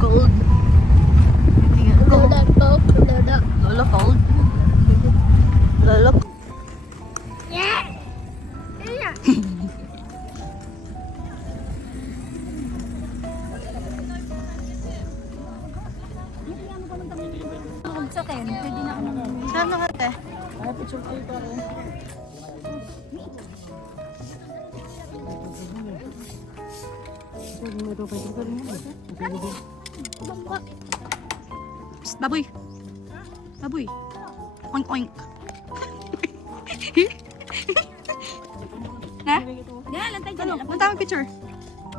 Cold. Lola cold. Lolo cold. Lolo. Yeah. Sa akin, pwede na ako. Saan na kate? Ay, picture tayo pa rin. Psst, baboy. Baboy. Oink oink. Na? Yan, lantay ka Ano? na. Ang tamang picture.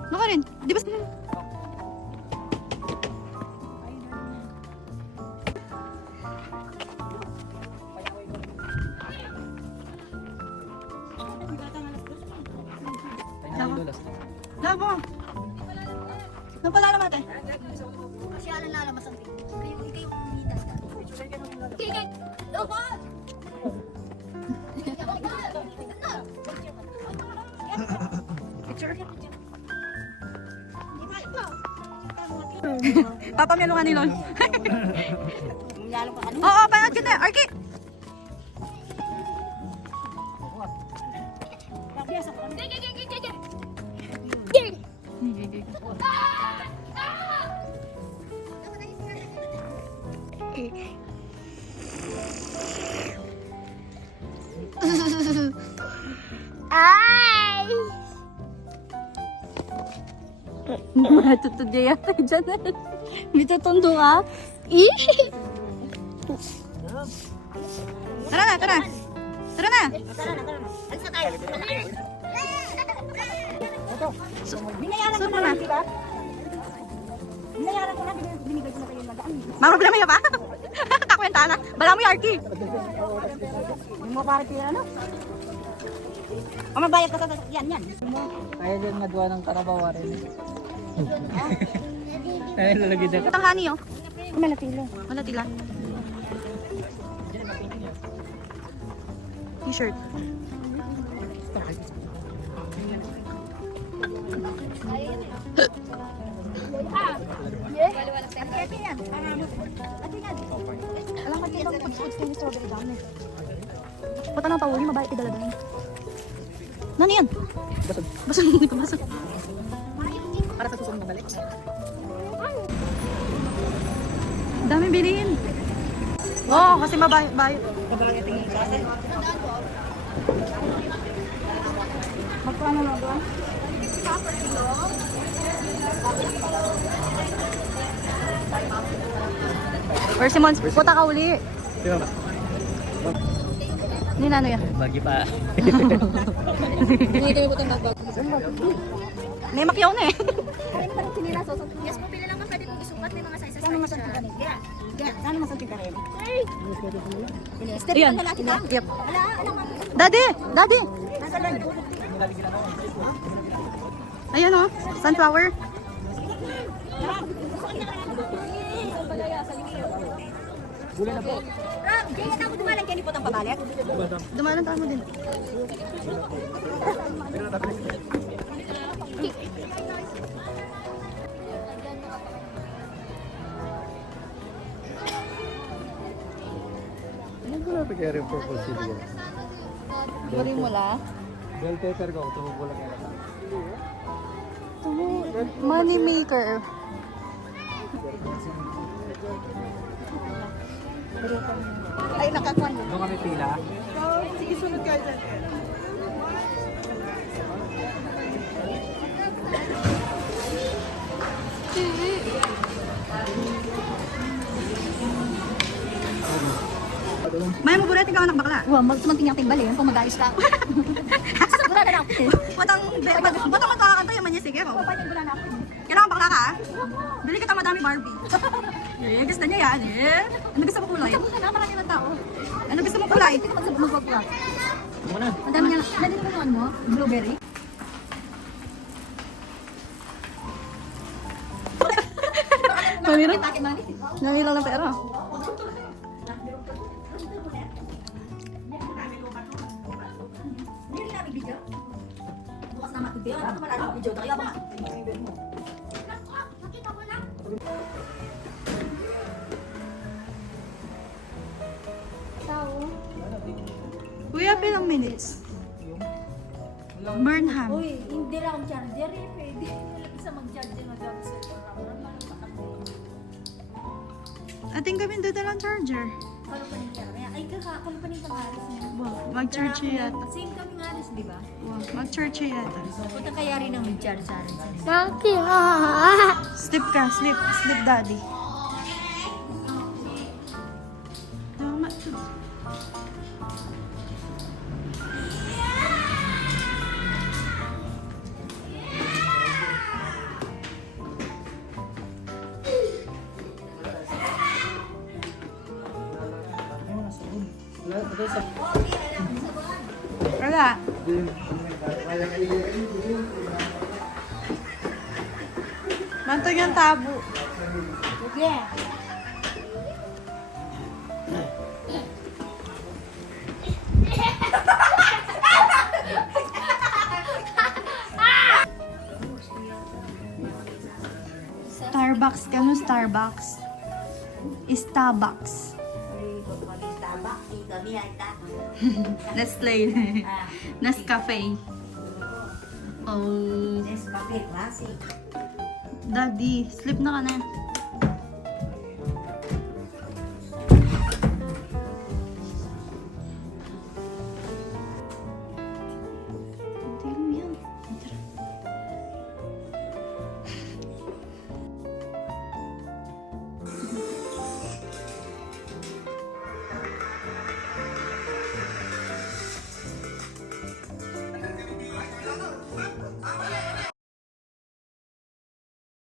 Ano ka rin? Di ba? Labo. Napalala mate. Kasi alam na alamas ang kayo kumitas ka. Kaya, lobo! Picture. Papamyalo nga ni Lol. Lalo pa ano? Oo, panood kita. Arki! Ay! Matutod niya yata dyan. May tutundo ka. Tara na, tara. Tara na. Alis na tayo. Binayaran ko na. Binayaran ko na, binigay ko na kayo magaan. Mga problema niya pa? Kakwenta na. Bala mo yung Arki. Yung mga parang tira, ano? O mabayad ka sa yan. Kaya din nagawa ng karabawa rin. Ay, lalagay dito. Itang honey, oh. Malatilo. Wala tila. T-shirt. Alam ka din pag-scoot kayo strawberry dami. Punta na pauwi, mabait idala-dala. Nani yan? Basag. Basag, hindi pa basag. Para sa susunod na balik. Dami bilhin. Oo, kasi mabayot. Magkano na ba? Persimmons, puta ka uli. Di ba? Hindi na ano yan. Bagi pa. Hindi kayo butang bagbag. May makyaw na eh. Kaya pa rin sinira so. Yes po, pila lang pwede mong isukat may mga sizes. Saan masanting ka rin? Saan masanting ka rin? Step Ayan. na lalaki ka? Yep. Wala, alam mo. Daddy! Daddy! Nasa lang. Ayan oh, sunflower. Gulay na po. Rob, kaya na ako dumalang kayo ni Potang pabalik? Dumalan tayo mo din. Ano ko na kaya rin purple seed yan? Bari mo la. Bell pepper ko, tumubo lang yan. Money maker. Ay, nakakuan mo. Doon kami pila. Sige, sunod ka dyan. May mo buretin ka anak bakla. Wow, magsumanting yung timbali, yung pamagayos ka. Sigura na ako. Batang magkakanta yung manya sige. Sigura na ako. Kailangan bakla ka? Bili kita madami Barbie. Eh, gusto niya yan eh. Ano gusto mo kulay? Sabi ka na, marami ng tao. Ano gusto mo kulay? Hindi ka magsabog ka. Muna. Ang dami niya. Nandito ko naman mo, blueberry. Namira? Bakit mani? Namira ng pera. Hindi namin video. Bukas na matubig. Ano naman ang video? Kaya ba? Nakita mo na? Kuya, pilang minutes? Burnham. Uy, hindi lang ang charger eh. Pwede. Isa mag-charger na gamit sa Ating kami doon lang charger. Kalo pa rin kaya. Ay, kalo pa rin kamaris niya. Wow, mag-church yata. Same kami nga rin, di ba? Wow, mag-church yata. Punta kaya rin ang mag-charge sa akin. Sleep ka, sleep. Sleep, daddy. Tama to. Wala. Mantog yung tabo. Sige. Starbucks ka no? Starbucks. Starbucks. Nestle. Nescafe. Oh. Nescafe classic. Daddy, sleep na ka na.